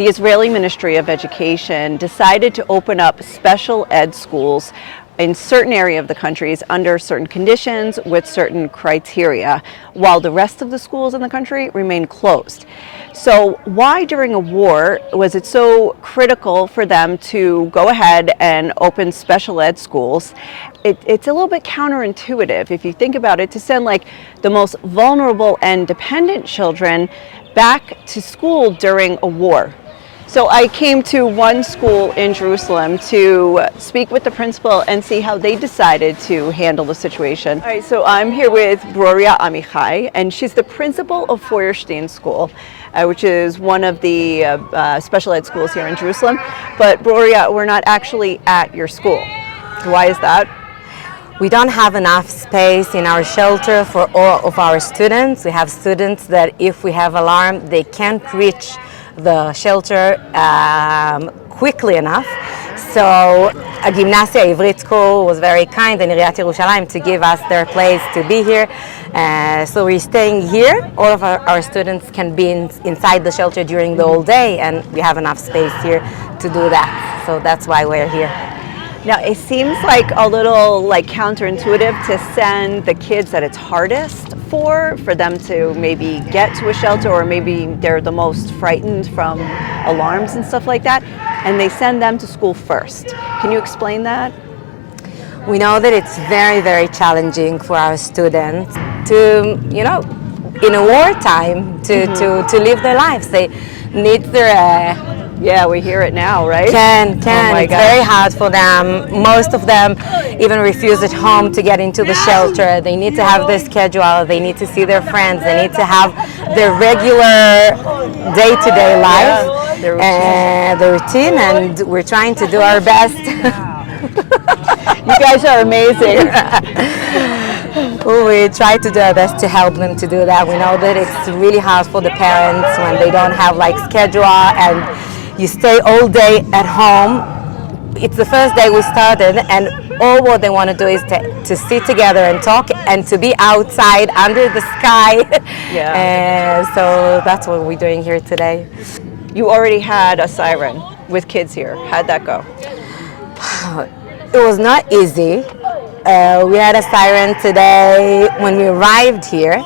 the Israeli Ministry of Education decided to open up special ed schools in certain areas of the countries under certain conditions with certain criteria, while the rest of the schools in the country remain closed. So why during a war was it so critical for them to go ahead and open special ed schools? It's a little bit counterintuitive if you think about it, to send like the most vulnerable and dependent children back to school during a war. So I came to one school in Jerusalem to speak with the principal and see how they decided to handle the situation. All right, so I'm here with Broria Amichai, and she's the principal of Feuerstein School, which is one of the special ed schools here in Jerusalem. But Broria, we're not actually at your school. Why is that? We don't have enough space in our shelter for all of our students. We have students that if we have alarm, they can't reach the shelter quickly enough. So a Gimnasia Ivrit school was very kind, and Iriyat Yerushalayim, to give us their place to be here. So we're staying here. All of our students can be inside the shelter during the whole day, and we have enough space here to do that. So that's why we're here. Now, it seems like a little counterintuitive to send the kids that it's hardest for them to maybe get to a shelter, or maybe they're the most frightened from alarms and stuff like that, and they send them to school first. Can you explain that? We know that it's very, very challenging for our students to, in a wartime, to live their lives. They need their yeah, we hear it now, right? Can. Oh my it's gosh. very hard for them. Most of them even refuse at home to get into the shelter. They need to have their schedule. They need to see their friends. They need to have their regular day-to-day life, the routine, and we're trying to do our best. You guys are amazing. We try to do our best to help them to do that. We know that it's really hard for the parents when they don't have schedule, and you stay all day at home. It's the first day we started, and all what they want to do is to sit together and talk and to be outside under the sky. Yeah. So that's what we're doing here today. You already had a siren with kids here. How'd that go? It was not easy. We had a siren today when we arrived here.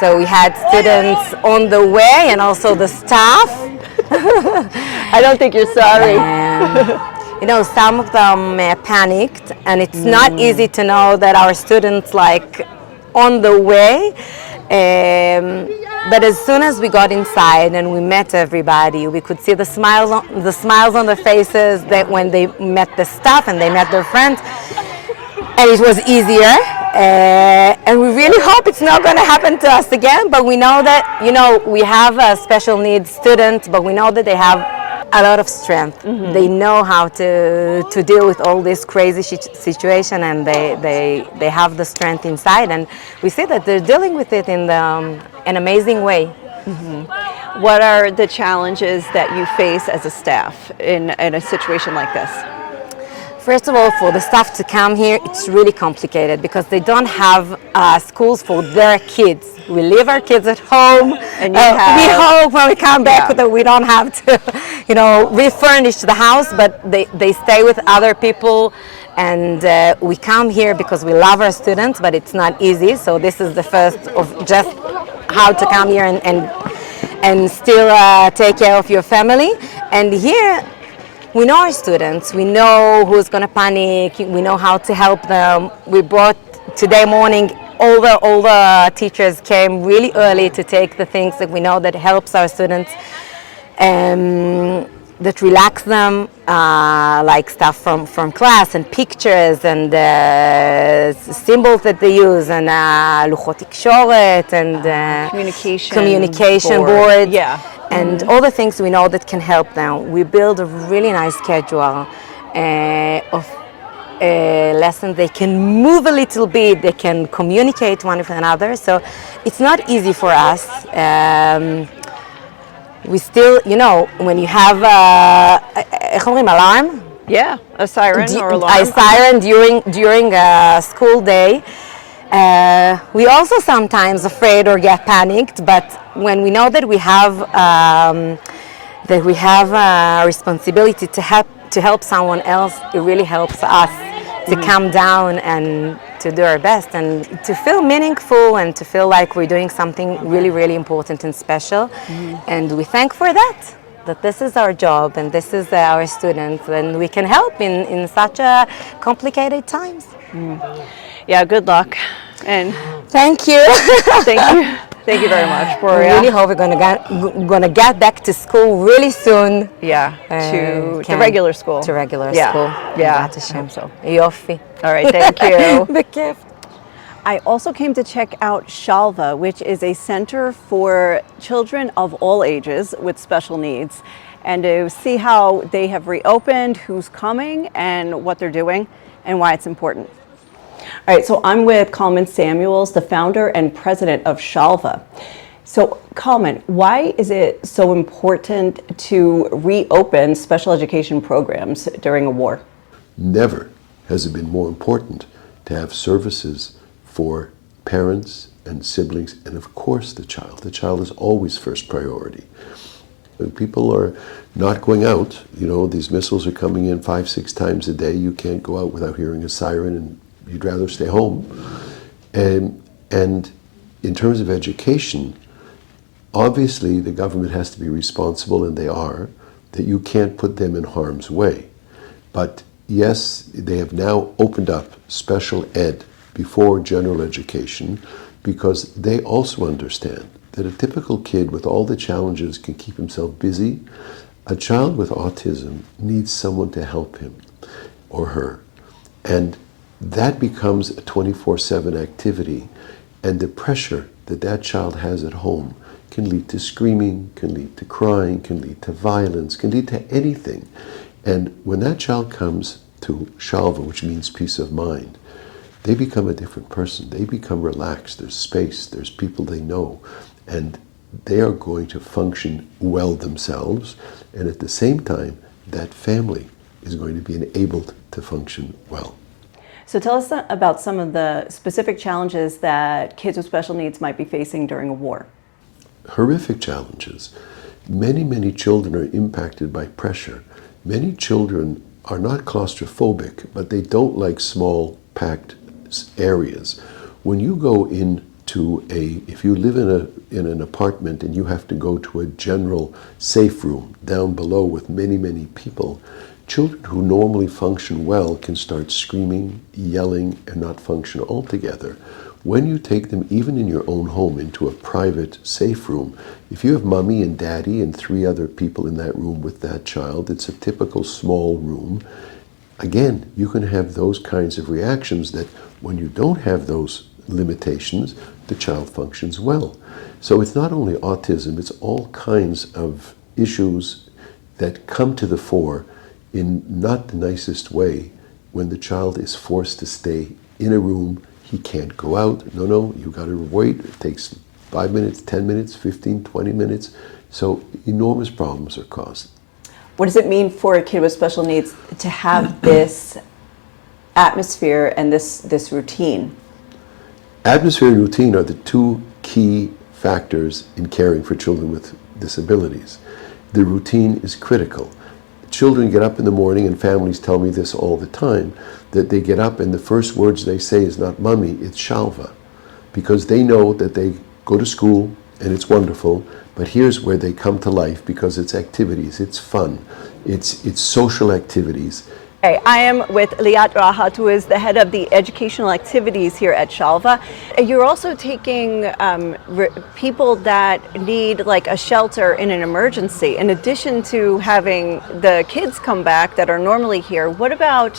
So we had students on the way and also the staff. I don't think you're sorry. Some of them panicked, and it's not easy to know that our students on the way. But as soon as we got inside and we met everybody, we could see the smiles on their faces that when they met the staff and they met their friends, and it was easier. And we really hope it's not going to happen to us again. But we know that we have special needs students, but we know that they have a lot of strength. Mm-hmm. They know how to deal with all this crazy situation, and they have the strength inside, and we see that they're dealing with it in an amazing way. Mm-hmm. What are the challenges that you face as a staff in a situation like this? First of all, for the staff to come here, it's really complicated because they don't have schools for their kids. We leave our kids at home, and we hope when we come back that we don't have to, refurnish the house, but they stay with other people, and we come here because we love our students, but it's not easy. So this is the first of just how to come here and still take care of your family. And here, we know our students, we know who's going to panic, we know how to help them. We brought today morning, all the teachers came really early to take the things that we know that helps our students, that relax them, like stuff from class and pictures and symbols that they use, and luchot tikshoret and communication board. Yeah. And all the things we know that can help them. We build a really nice schedule of lessons. They can move a little bit, they can communicate one with another. So it's not easy for us. We still, when you have alarm? Yeah, a siren or alarm. A siren during a school day. We also sometimes afraid or get panicked, but when we know that we have that we have a responsibility to help someone else. It really helps us to calm down and to do our best and to feel meaningful and to feel like we're doing something really, really important and special. And we thank for that this is our job and this is our students and we can help in such a complicated times. Yeah, good luck. And thank you. Thank you. Thank you very much, Boria. I really hope we're gonna get back to school really soon. Yeah, to regular school. To regular Yeah. school. Yeah. I hope so. Yofi. All right, thank you. בכיף. I also came to check out Shalva, which is a center for children of all ages with special needs, and to see how they have reopened, who's coming, and what they're doing, and why it's important. All right, so I'm with Kalman Samuels, the founder and president of Shalva. So, Kalman, why is it so important to reopen special education programs during a war? Never has it been more important to have services for parents and siblings and, of course, the child. The child is always first priority. When people are not going out, you know, these missiles are coming in 5-6 times a day. You can't go out without hearing a siren and you'd rather stay home. And in terms of education, obviously the government has to be responsible, and they are, that you can't put them in harm's way. But yes, they have now opened up special ed before general education because they also understand that a typical kid with all the challenges can keep himself busy. A child with autism needs someone to help him or her. And that becomes a 24/7 activity, and the pressure that that child has at home can lead to screaming, can lead to crying, can lead to violence, can lead to anything. And when that child comes to Shalva, which means peace of mind, they become a different person. They become relaxed. There's space. There's people they know. And they are going to function well themselves. And at the same time, that family is going to be enabled to function well. So tell us about some of the specific challenges that kids with special needs might be facing during a war. Horrific challenges. Many, many children are impacted by pressure. Many children are not claustrophobic, but they don't like small, packed areas. When you go into if you live in an apartment and you have to go to a general safe room down below with many, many people, children who normally function well can start screaming, yelling, and not function altogether. When you take them, even in your own home, into a private safe room, if you have mommy and daddy and 3 other people in that room with that child, it's a typical small room. Again, you can have those kinds of reactions that when you don't have those limitations, the child functions well. So it's not only autism, it's all kinds of issues that come to the fore in not the nicest way when the child is forced to stay in a room. He can't go out. No, you got to wait. It takes 5 minutes, 10 minutes, 15, 20 minutes. So enormous problems are caused. What does it mean for a kid with special needs to have this atmosphere and this routine? Atmosphere and routine are the 2 key factors in caring for children with disabilities. The routine is critical. Children get up in the morning, and families tell me this all the time, that they get up and the first words they say is not mommy, it's Shalva, because they know that they go to school and it's wonderful, but here's where they come to life because it's activities, it's fun, it's social activities. Okay, I am with Liat Rahat, who is the head of the educational activities here at Shalva. You're also taking people that need like a shelter in an emergency. In addition to having the kids come back that are normally here, what about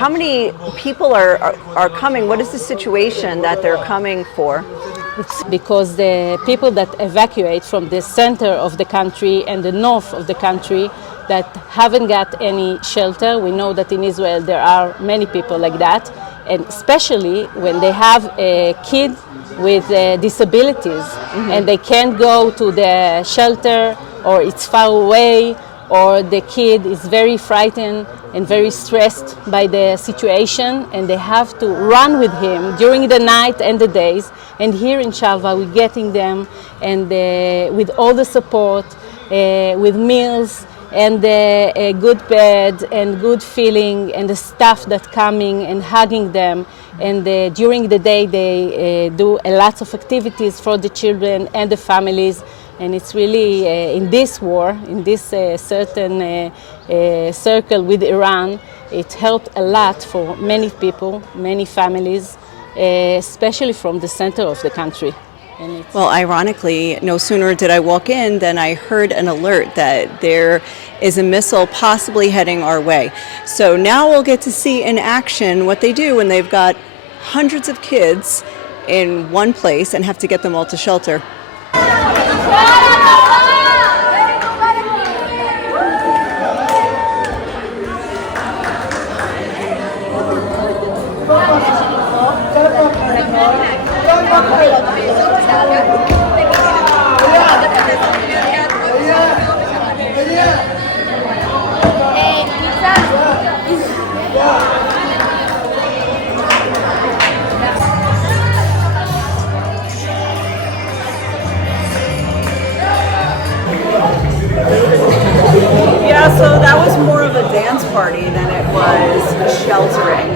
how many people are coming? What is the situation that they're coming for? It's because the people that evacuate from the center of the country and the north of the country that haven't got any shelter. We know that in Israel there are many people like that, and especially when they have a kid with disabilities and they can't go to the shelter, or it's far away, or the kid is very frightened and very stressed by the situation, and they have to run with him during the night and the days. And here in Shalva we're getting them, and with all the support, with meals and a good bed and good feeling, and the staff that coming and hugging them. And during the day they do a lot of activities for the children and the families. And it's really in this war, in this certain circle with Iran, it helped a lot for many people, many families, especially from the center of the country. Well, ironically, no sooner did I walk in than I heard an alert that there is a missile possibly heading our way. So now we'll get to see in action what they do when they've got hundreds of kids in one place and have to get them all to shelter. Yeah, so that was more of a dance party than it was sheltering.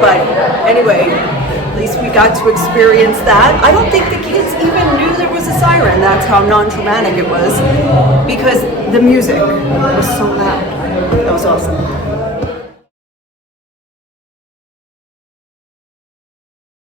But anyway, at least we got to experience that. I don't think the kids even knew there was a siren. That's how non-traumatic it was, because the music was so loud. That was awesome.